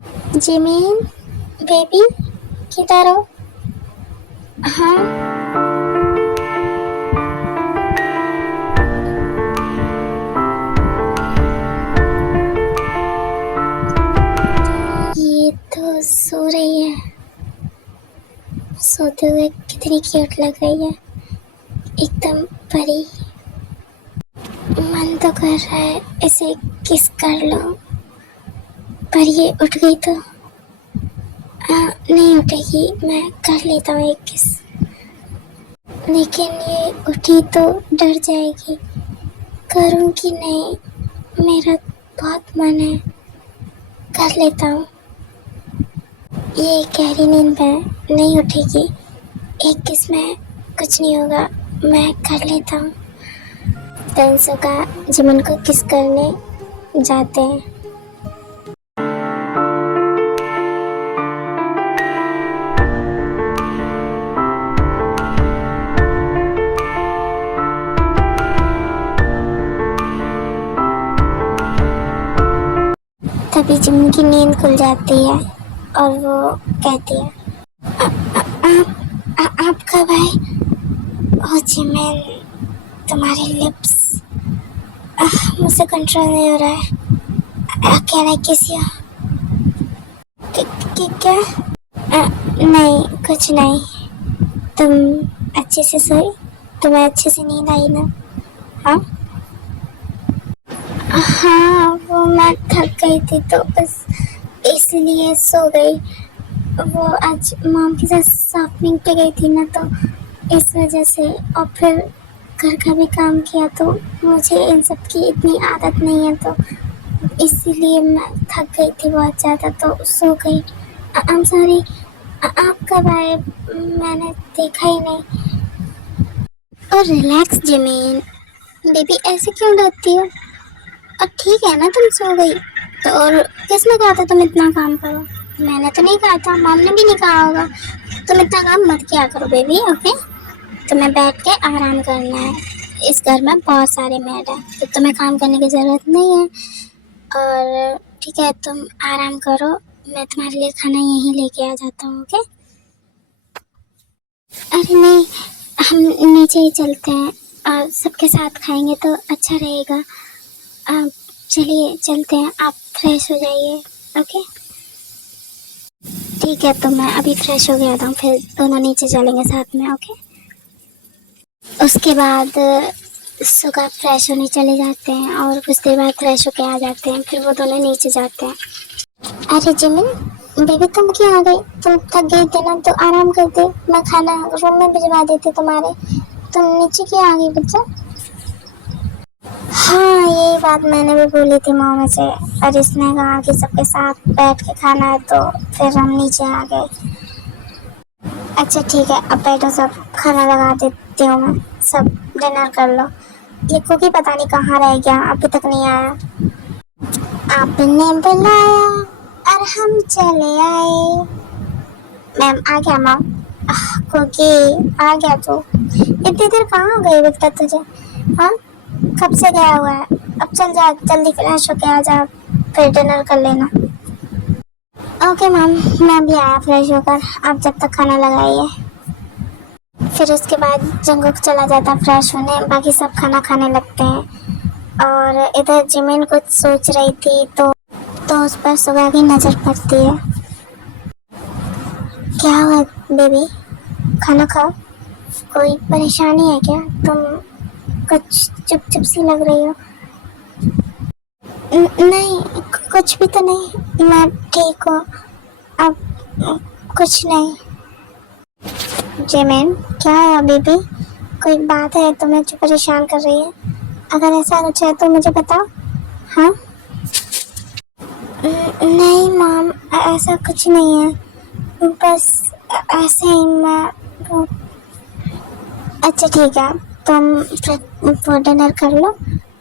Jimin baby किधर हो? हाँ। ये तो सो रही है। सोते हुए कितनी क्यूट लग रही है, एकदम परी। मन तो कर रहा है इसे किस कर लो, पर ये उठ गई तो नहीं उठेगी। मैं कर लेता हूँ एक किस, लेकिन ये उठी तो डर जाएगी। करूँ कि नहीं? मेरा बहुत मन है, कर लेता हूँ। ये गहरी नींद में नहीं उठेगी, एक किस में कुछ नहीं होगा, मैं कर लेता हूँ। तंसु का जिमन को किस करने जाते हैं। तभी जिमन की नींद खुल जाती है और वो कहती है, आप कब आए? ओ जिमन, तुम्हारे लिप्स, मुझसे कंट्रोल नहीं हो रहा है। कैन आई किस यू? क्या? नहीं, कुछ नहीं। तुम अच्छे से सोई? तुम्हें अच्छे से नींद आई ना? हाँ हाँ, वो मैं थक गई थी तो बस इसलिए सो गई। वो आज मॉम के साथ शॉपिंग पे गई थी ना, तो इस वजह से। और फिर घर का भी काम किया, तो मुझे इन सब की इतनी आदत नहीं है, तो इसीलिए मैं थक गई थी बहुत ज़्यादा, तो सो गई। I am sorry. आप कब आए? मैंने देखा ही नहीं। और रिलैक्स जिमीन बेबी, ऐसे क्यों डरती हो? और ठीक है ना, तुम सो गई तो। और किसने कहा था तुम इतना काम करो? मैंने तो नहीं कहा था, मॉम ने भी नहीं कहा होगा। तुम इतना काम मत किया करो बेबी, ओके? तुम्हें बैठ के आराम करना है। इस घर में बहुत सारे मेड हैं, तो तुम्हें काम करने की ज़रूरत नहीं है। और ठीक है, तुम आराम करो, मैं तुम्हारे लिए खाना यहीं लेके आ जाता हूँ, ओके? अरे नहीं, हम नीचे ही चलते हैं और सबके साथ खाएंगे तो अच्छा रहेगा। चलिए चलते हैं, आप फ्रेश हो जाइए, ओके? ठीक है, तो मैं अभी फ्रेश हो गया था, फिर दोनों नीचे चलेंगे साथ में, ओके? उसके बाद सुगा फ्रेश होने चले जाते हैं और कुछ देर बाद फ्रेश होके आ जाते हैं, फिर वो दोनों नीचे जाते हैं। अरे जिमिन बेबी, तुम क्यों आ गई? तुम थक गई थी ना, तो आराम करते, मैं खाना रूम में भिजवा देती तुम्हारे। तुम नीचे क्यों आ गई बच्चा? हाँ, यही बात मैंने भी बोली थी मामा से, पर इसने कहा कि सबके साथ बैठ के खाना है, तो फिर हम नीचे आ गए। अच्छा ठीक है, अब बैठो, सब खाना लगा देती हूँ मैं, सब डिनर कर लो। ये कुकी पता नहीं कहाँ रह गया, अभी तक नहीं आया। आपने बुलाया और हम चले आए। मैम आ गया मैम। कुकी आ गया तू? इतनी देर कहाँ हो गई बेटा तुझे? हाँ, कब से गया हुआ है? अब चल जा, जल्दी फ्रेश होके आ जा, फिर डिनर कर लेना। ओके मैम, मैं भी आया फ्रेश होकर, आप जब तक खाना लगाइए। फिर उसके बाद जंगुक चला जाता फ्रेश होने, बाकी सब खाना खाने लगते हैं। और इधर जिमिन कुछ सोच रही थी, तो उस पर सुगा की नज़र पड़ती है। क्या हुआ बेबी, खाना खाओ। कोई परेशानी है क्या? तुम कुछ चुप चुप सी लग रही हो। नहीं, कुछ भी तो नहीं, मैं ठीक हूँ। अब कुछ नहीं। जेमिन क्या है बेबी, कोई बात है तुम्हें जो परेशान कर रही है? अगर ऐसा कुछ है तो मुझे बताओ। हाँ? नहीं मॉम, ऐसा कुछ नहीं है, बस ऐसे ही मैं वो। अच्छा ठीक है, तुम फिर डिनर कर लो,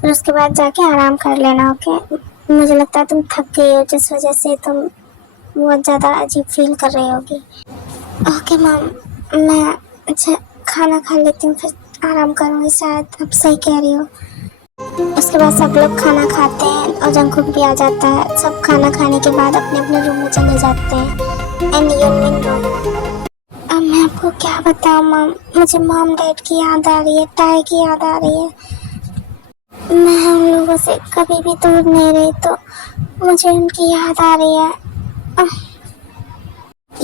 फिर उसके बाद जाके आराम कर लेना, ओके? मुझे लगता है तुम थक गई हो, जिस वजह से तुम बहुत ज़्यादा अजीब फील कर रही होगी। ओके मॉम, मैं अच्छा खाना खा लेती हूँ, फिर आराम करूँगी, शायद आप सही कह रही हो। उसके बाद सब लोग खाना खाते हैं और जंकुक भी आ जाता है। सब खाना खाने के बाद अपने अपने रूम में चले जाते हैं। एंड यूनमिन रूम। अब मैं आपको क्या बताऊँ मम, मुझे मॉम डैड की याद आ रही है, टाई की याद आ रही है। मैं उन लोगों से कभी भी दूर नहीं रही तो मुझे उनकी याद आ रही है। आह,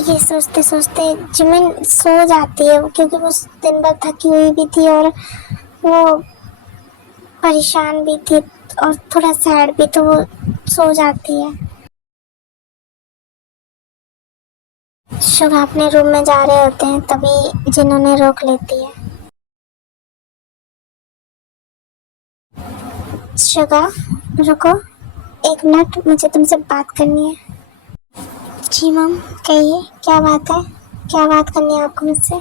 ये सोचते सोचते जिमिन सो जाती है क्योंकि वो दिन भर थकी हुई भी थी और वो परेशान भी थी और थोड़ा सैड भी, तो वो सो जाती है। शुगा अपने रूम में जा रहे होते हैं तभी जिन्होंने रोक लेती है। शुगा रुको, एक मिनट, मुझे तुमसे बात करनी है। जी मैम, कहिए क्या बात है, क्या बात करनी है आपको मुझसे?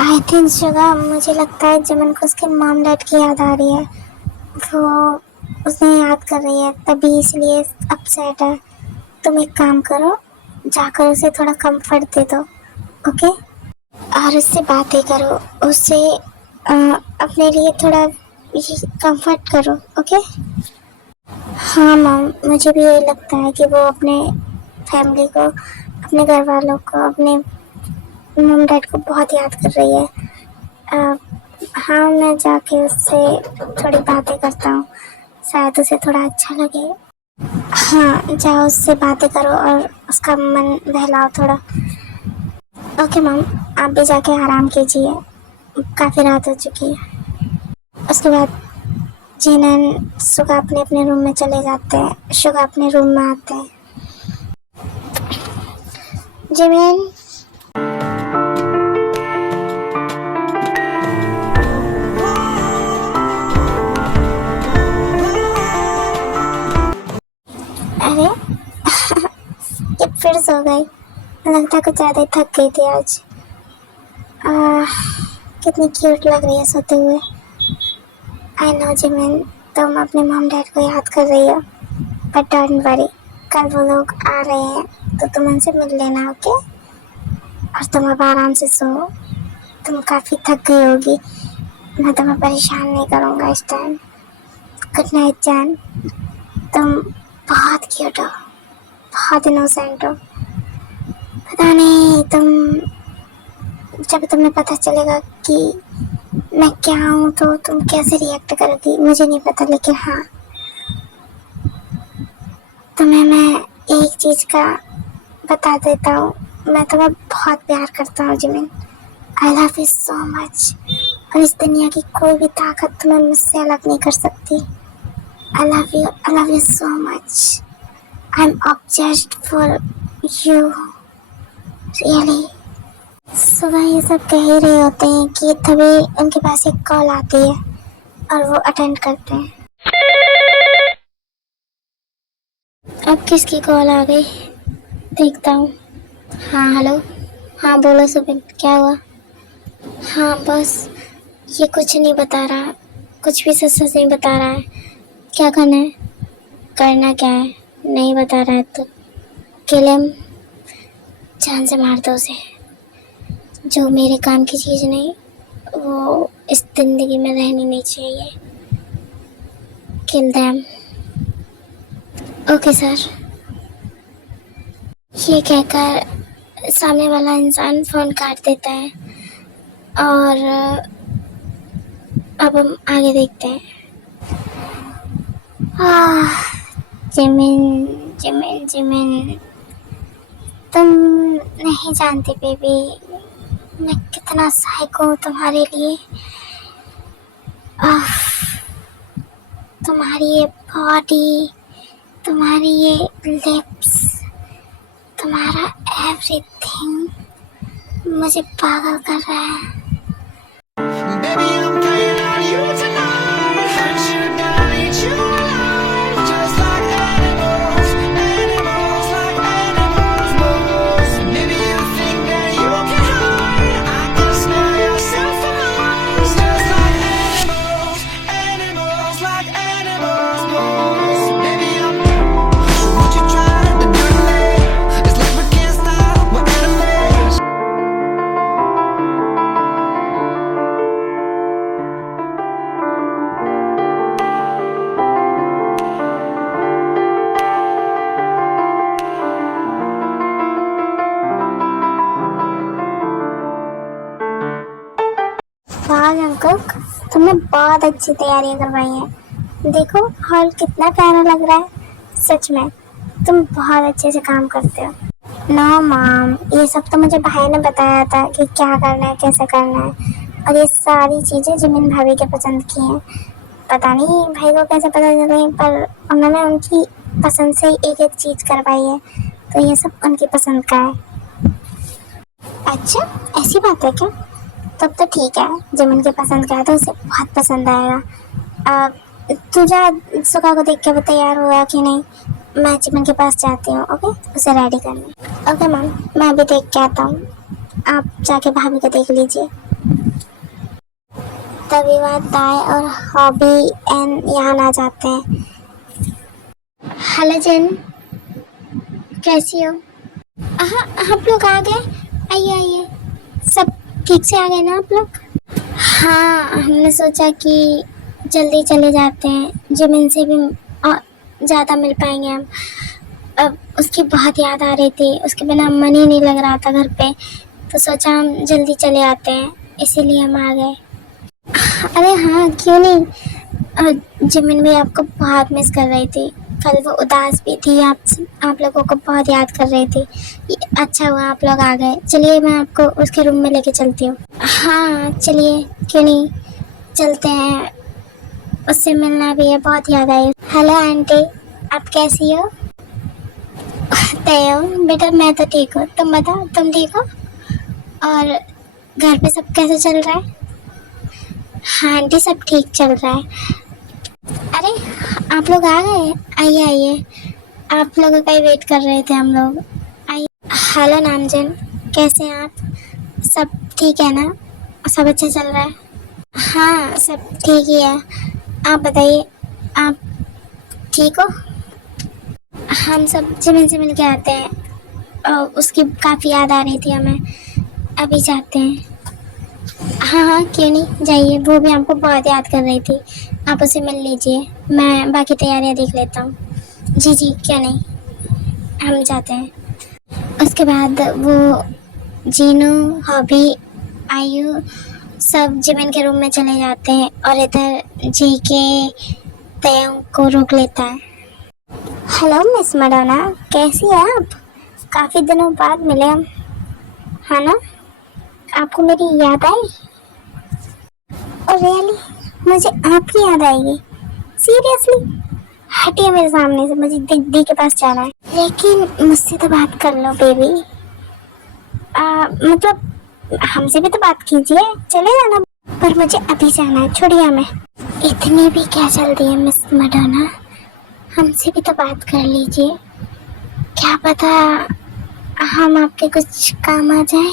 आई थिंक शुगा, मुझे लगता है जिमिन को उसके मॉम डैड की याद आ रही है। वो उसे याद कर रही है तभी इसलिए अपसेट है। तुम एक काम करो, जाकर उसे थोड़ा कंफर्ट दे दो, ओके? और उससे बातें करो, उससे अपने लिए थोड़ा कंफर्ट करो, ओके? हाँ मैम, मुझे भी यही लगता है कि वो अपने फैमिली को, अपने घर वालों को, अपने मम डैड को बहुत याद कर रही है। हाँ, मैं जाके उससे थोड़ी बातें करता हूँ, शायद उसे थोड़ा अच्छा लगे। हाँ, जाओ उससे बातें करो और उसका मन बहलाओ थोड़ा। ओके मैम, आप भी जाके आराम कीजिए, काफ़ी रात हो चुकी है। उसके बाद जिनन सुगा अपने अपने रूम में चले जाते हैं। शुगा अपने रूम में आते हैं। जिमिन, अरे ये फिर सो गई, लगता कुछ ज़्यादा ही थक गई थी आज। कितनी क्यूट लग रही है सोते हुए। आई नो जिमिन, तुम अपने मॉम डैड को याद कर रही हो, बट डोंट वरी, कल वो लोग आ रहे हैं तो तुम उनसे मिल लेना, ओके? और तुम अब आराम से सो, तुम काफ़ी थक गई होगी, मैं तुम्हें परेशान नहीं करूँगा इस टाइम। गुड नाइट जान, तुम बहुत क्यूट हो, बहुत इनोसेंट हो। पता नहीं जब तुम्हें पता चलेगा कि मैं क्या हूँ तो तुम कैसे रिएक्ट करोगी मुझे नहीं पता, लेकिन हाँ, तुम्हें मैं एक चीज़ का बता देता हूँ, मैं तुम्हें बहुत प्यार करता हूँ Jimin. I love you so much, और इस दुनिया की कोई भी ताकत तुम्हें मुझसे अलग नहीं कर सकती। I love you so much. I am obsessed for you, really. सुबह ये सब कह ही रहे होते हैं कि तभी उनके पास एक कॉल आती है और वो अटेंड करते हैं। अब किसकी कॉल आ गई, देखता हूँ। हाँ हेलो, हाँ बोलो सुबिन, क्या हुआ? हाँ बस, ये कुछ नहीं बता रहा, कुछ भी सच सच नहीं बता रहा है। क्या करना है? करना क्या है, नहीं बता रहा है तो किल, जान से मार दो उसे। जो मेरे काम की चीज़ नहीं, वो इस ज़िंदगी में रहनी नहीं चाहिए। Kill them. Okay sir. ये कहकर सामने वाला इंसान फ़ोन काट देता है और अब हम आगे देखते हैं। जिमिन जिमिन जिमिन, तुम नहीं जानती बेबी, मैं कितना साइको हूँ तुम्हारे लिए। तुम्हारी ये बॉडी, तुम्हारी ये लिप्स, तुम्हारा एवरीथिंग मुझे पागल कर रहा है। Baby, I'm playing on you tonight. Hunt you down, eat you alive. Just like animals, animals like animals most. Maybe you think that you can hide. I can smell yourself from miles. Just like animals, animals like animals most. Baby, I'm so what you trying to do to me? It's like we can't stop, we're enemies. Jungkook, तुमने बहुत अच्छी तैयारियां करवाई हैं। देखो hall कितना प्यारा लग रहा है। सच में तुम बहुत अच्छे से काम करते हो। नो माम, ये सब तो मुझे भाई ने बताया था कि क्या करना है, कैसे करना है, और ये सारी चीज़ें जिमिन भाभी के पसंद की हैं। पता नहीं भाई को कैसे पता चली, पर उन्होंने उनकी पसंद से ही एक एक चीज़ करवाई है, तो ये सब उनकी पसंद का है। अच्छा, ऐसी बात है क्या? तब तो ठीक है, जिमिन की पसंद का है तो उसे बहुत पसंद आएगा। तू जा, सुखा को देख के वो तैयार हुआ कि नहीं। मैं जिमिन के पास जाती हूँ, ओके, उसे रेडी करने। ओके मैम, मैं अभी देख के आता हूँ, आप जाके भाभी को देख लीजिए। तभी वह ताई और हॉबी एन यहाँ आ जाते हैं। हेलो जिन, कैसी हो? हाँ, आप लोग आ गए? आइए आइए, सब ठीक से आ गए ना आप लोग? हाँ, हमने सोचा कि जल्दी चले जाते हैं, जिमिन से भी ज़्यादा मिल पाएंगे हम। अब उसकी बहुत याद आ रही थी, उसके बिना मन ही नहीं लग रहा था घर पे, तो सोचा हम जल्दी चले आते हैं, इसीलिए हम आ गए। अरे हाँ, क्यों नहीं। जिमिन भी आपको बहुत मिस कर रही थी, कल वो उदास भी थी, आप लोगों को बहुत याद कर रही थी। अच्छा हुआ आप लोग आ गए। चलिए मैं आपको उसके रूम में लेके चलती हूँ। हाँ चलिए, क्यों नहीं, चलते हैं, उससे मिलना भी है, बहुत याद आई। हेलो आंटी, आप कैसी हो? तय बेटा, मैं तो ठीक हूँ, तुम बताओ, तुम ठीक हो? और घर पे सब कैसे चल रहा है? हाँ आंटी, सब ठीक चल रहा है। अरे आप लोग आ गए, आइए आइए, आप लोगों का ही वेट कर रहे थे हम लोग। आइए। हेलो नामजन, कैसे हैं आप? सब ठीक है ना? सब अच्छा चल रहा है? हाँ सब ठीक ही है। आप बताइए, आप ठीक हो? हम सब जिमिन से मिल के आते हैं, और उसकी काफ़ी याद आ रही थी हमें, अभी जाते हैं। हाँ हाँ, क्यों नहीं, जाइए, वो भी हमको बहुत याद कर रही थी, आप उसे मिल लीजिए, मैं बाकी तैयारियां देख लेता हूँ। जी जी, क्यों नहीं, हम जाते हैं। उसके बाद वो जीनू, हॉबी, आयु सब जिमिन के रूम में चले जाते हैं, और इधर जी के तयं को रोक लेता है। हेलो मिस मडोना, कैसी हैं आप? काफ़ी दिनों बाद मिले हम, है ना? आपको मेरी याद आई? और रियली मुझे आपकी याद आएगी? सीरियसली? हटिए मेरे सामने से, मुझे दी के पास जाना है। लेकिन मुझसे तो बात कर लो बेबी। मतलब हमसे भी तो बात कीजिए, चले जाना। पर मुझे अभी जाना है, छोड़िए हमें। इतनी भी क्या जल्दी है मिस मडोना, हमसे भी तो बात कर लीजिए, क्या पता हम आपके कुछ काम आ जाए।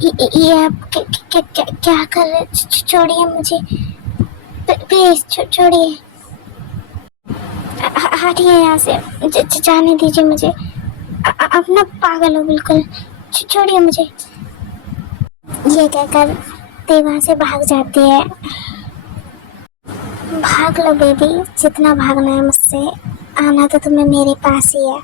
ये आप क्या कर रहे? छोड़िए मुझे प्लीज, छोड़िए, हटिए यहाँ से, जाने दीजिए मुझे। आप ना पागल हो बिल्कुल, छोड़िए मुझे। ये कहकर ते वहाँ से भाग जाती है। भाग लो बेबी, जितना भागना है मुझसे, आना तो तुम्हें मेरे पास ही है।